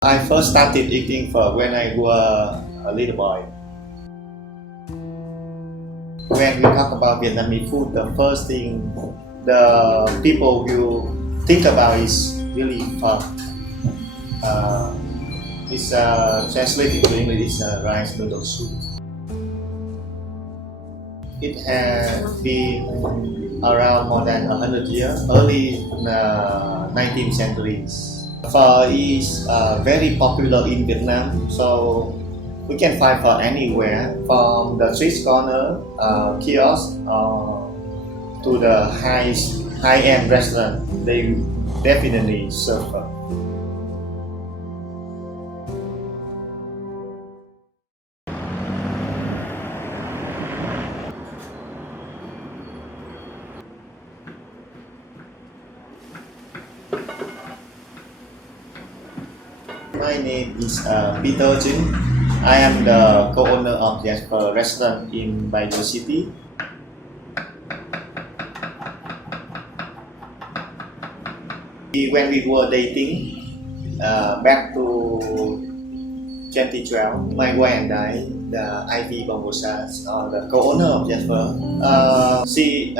I first started eating pho when I was a little boy. When we talk about Vietnamese food, the first thing the people will think about is really pho. Uh, it's translated to English, rice noodle soup. It has been around more than 100 years, early 19th centuries. Pho is very popular in Vietnam, so we can find pho anywhere, from the street corner, kiosk, to the high-end restaurant. They definitely serve pho. My name is Peter Jin. I am the co-owner of Jasper Restaurant in Baidu City. When we were dating, back to 2012, my wife and I, the Ivy Bambusa, the co-owner of Jasper, she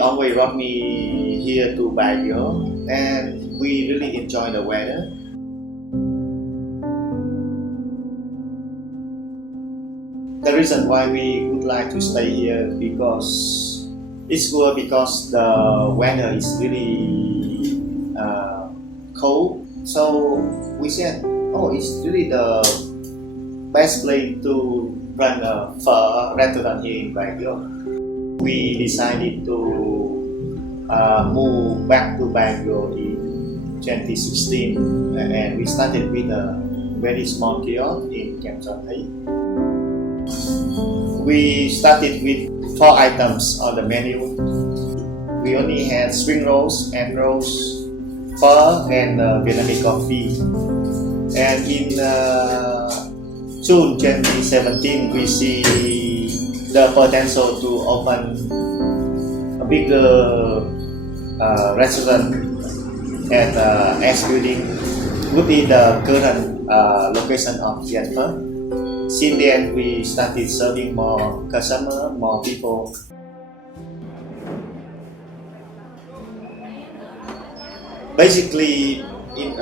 always brought me here to Baguio, and we really enjoy the weather. The reason why we would like to stay here because it's good because the weather is really cold. So we said, oh, it's really the best place to run a pho restaurant here in Baguio. We decided to move back to Baguio in 2016, and we started with a very small kiosk in Kem Son Thới. We started with 4 items on the menu. We only had spring rolls, egg rolls, pho, and Vietnamese coffee. And in June 2017, we see the potential to open a bigger restaurant at S Building within the current location of Jasper. Since then, we started serving more customers, more people. Basically, in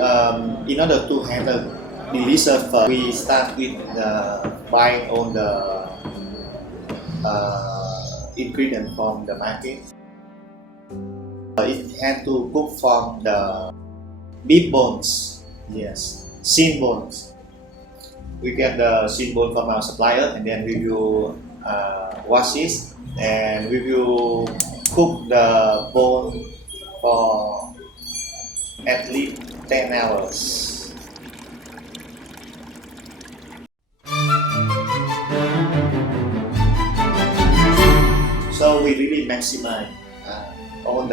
order to have a delicious pho, we start with buying all the ingredients from the market. It had to cook from the beef bones, yes, shin bones. We get the shin bone from our supplier, and then we will wash it, and we will cook the bone for at least 10 hours. So we really maximize all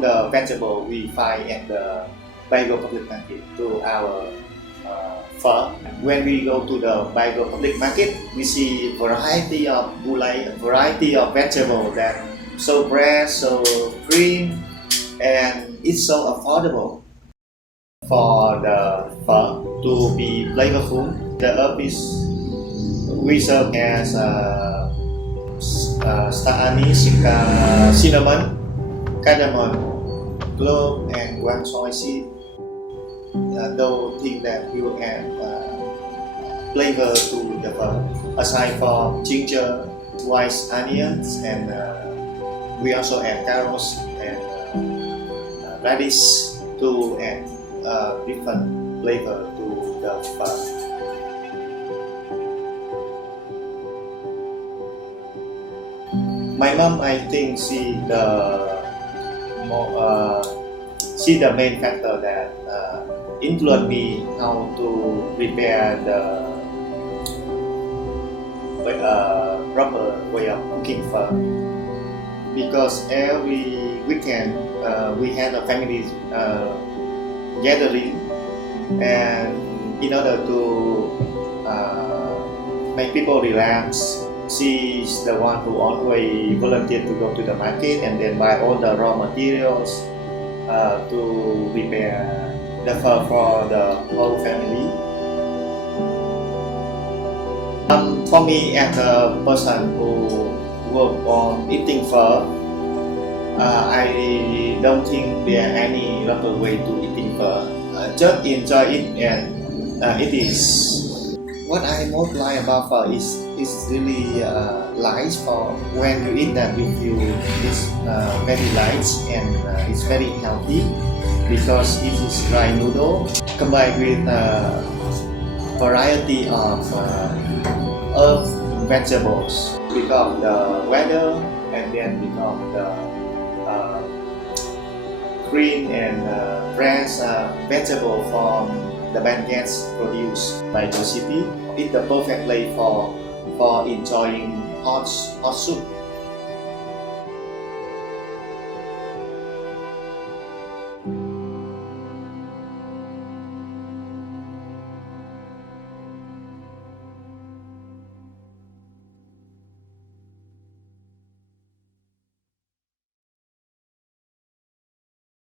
the vegetable we find at the Baguio Public Market to our pho. When we go to the Baguio Public Market, we see variety of gulai, variety of vegetable that so fresh, so green, and it's so affordable. For the pho to be flavorful, the herb is we serve as star anise, cinnamon, cardamom, clove, and guan soy seed. Those things that will add flavor to the pho. Aside from ginger, white onions, and we also add carrots and radish to add different flavor to the pho. My mom, I think, she the main factor that influenced me how to prepare the proper way of cooking pho. Because every weekend we had a family gathering, and in order to make people relax, she's the one who always volunteered to go to the market and then buy all the raw materials to prepare the pho for the whole family. For me, as a person who work on eating pho, I don't think there are any proper way to eating pho. Just enjoy it, and it is. What I most like about pho is it's really light. For when you eat that, you feel it's very light and it's very healthy because it is dry noodle combined with variety of herb vegetables because of the weather and then because of the green and fresh vegetable from the baguettes produced by the city. It's the perfect place for enjoying hot soup.